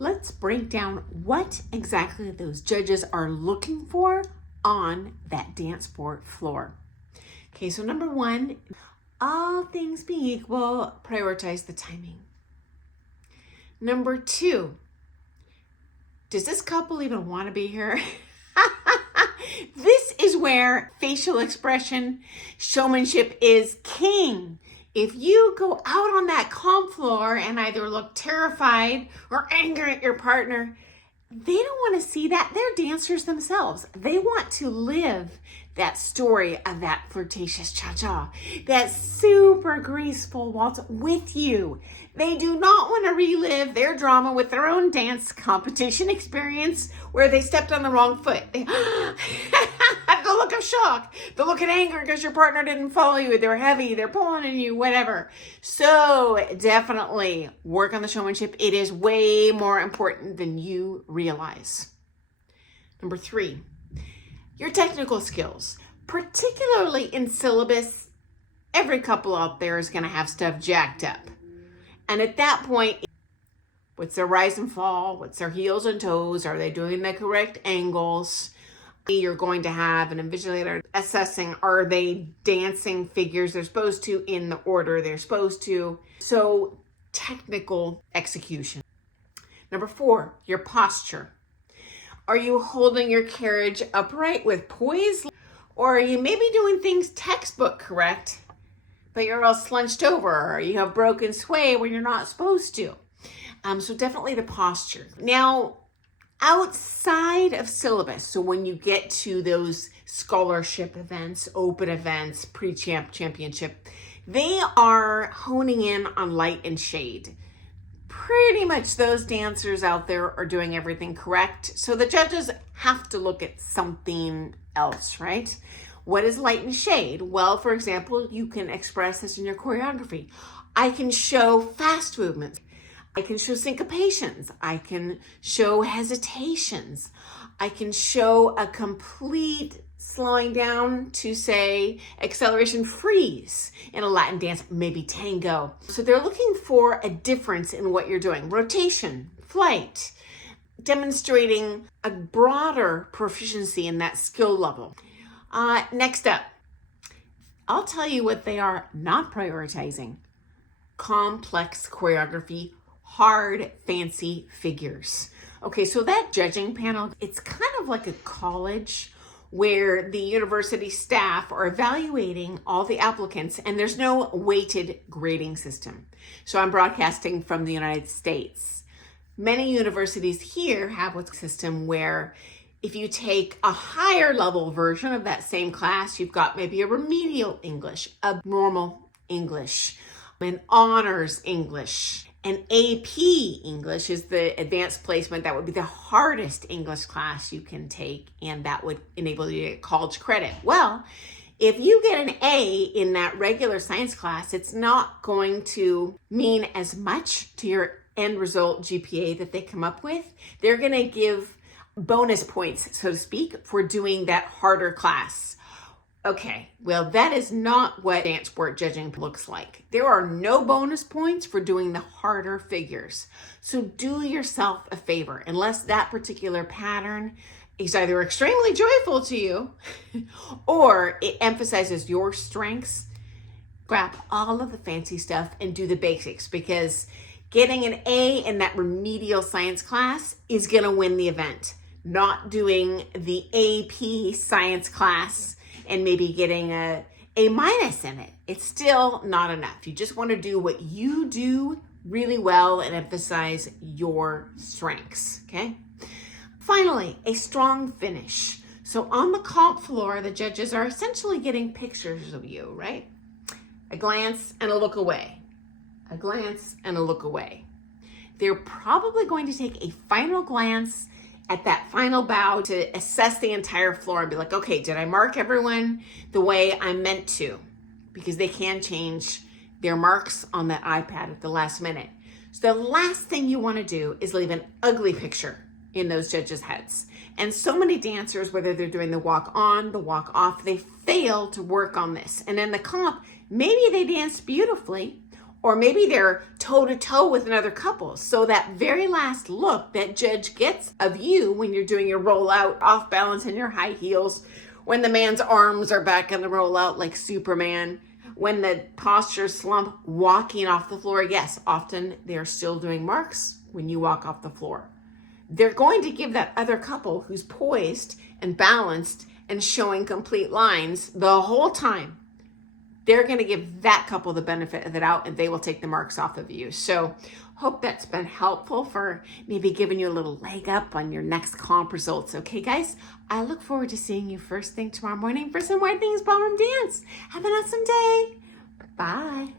Let's break down what exactly those judges are looking for on that dance sport floor. Okay, so number one, all things being equal, prioritize the timing. Number two, does this couple even want to be here? This is where facial expression, showmanship is king. If you go out on that comp floor and either look terrified or angry at your partner, they don't want to see that. They're dancers themselves. They want to live that story of that flirtatious cha-cha, that super graceful waltz with you. They do not want to relive their drama with their own dance competition experience where they stepped on the wrong foot. The look of shock, the look of anger because your partner didn't follow you. They're heavy, they're pulling on you, whatever. So definitely work on the showmanship. It is way more important than you realize. Number three, your technical skills, particularly in syllabus. Every couple out there is going to have stuff jacked up. And at that point, what's their rise and fall? What's their heels and toes? Are they doing the correct angles? You're going to have an invigilator assessing, are they dancing figures they're supposed to in the order they're supposed to? So technical execution. Number four, your posture. Are you holding your carriage upright with poise? Or are you maybe doing things textbook correct, but you're all slunched over, or you have broken sway where you're not supposed to? So definitely the posture. Now, outside of syllabus, so when you get to those scholarship events, open events, pre-champ, championship, they are honing in on light and shade. Pretty much those dancers out there are doing everything correct. So the judges have to look at something else, right? What is light and shade? Well, for example, you can express this in your choreography. I can show fast movements. I can show syncopations. I can show hesitations. I can show a complete slowing down to, say, acceleration freeze in a Latin dance, maybe tango. So they're looking for a difference in what you're doing. Rotation, flight, demonstrating a broader proficiency in that skill level. Next up, I'll tell you what they are not prioritizing. Complex choreography, hard, fancy figures. Okay, so that judging panel, it's kind of like a college where the university staff are evaluating all the applicants and there's no weighted grading system. So I'm broadcasting from the United States. Many universities here have a system where if you take a higher level version of that same class, you've got maybe a remedial English, a normal English, an honors English. An AP English is the advanced placement. That would be the hardest English class you can take, and that would enable you to get college credit. Well, if you get an A in that regular science class, it's not going to mean as much to your end result GPA that they come up with. They're going to give bonus points, so to speak, for doing that harder class. Okay, well, that is not what dance sport judging looks like. There are no bonus points for doing the harder figures. So do yourself a favor, unless that particular pattern is either extremely joyful to you or it emphasizes your strengths, grab all of the fancy stuff and do the basics, because getting an A in that remedial science class is going to win the event. Not doing the AP science class and maybe getting a minus in it, it's still not enough. You just want to do what you do really well and emphasize your strengths, okay? Finally, a strong finish. So on the comp floor, the judges are essentially getting pictures of you, right? A glance and a look away. A glance and a look away. They're probably going to take a final glance at that final bow to assess the entire floor and be like, okay, did I mark everyone the way I meant to? Because they can change their marks on that iPad at the last minute. So the last thing you want to do is leave an ugly picture in those judges' heads. And so many dancers, whether they're doing the walk on, the walk off, they fail to work on this. And in the comp, maybe they danced beautifully, Or maybe they're toe to toe with another couple. So that very last look that judge gets of you when you're doing your rollout off balance in your high heels, when the man's arms are back in the rollout like Superman, when the posture slump walking off the floor, yes, often they're still doing marks when you walk off the floor. They're going to give that other couple who's poised and balanced and showing complete lines the whole time. They're going to give that couple the benefit of the doubt, and they will take the marks off of you. So hope that's been helpful for maybe giving you a little leg up on your next comp results. Okay, guys, I look forward to seeing you first thing tomorrow morning for some more things ballroom dance. Have an awesome day. Bye.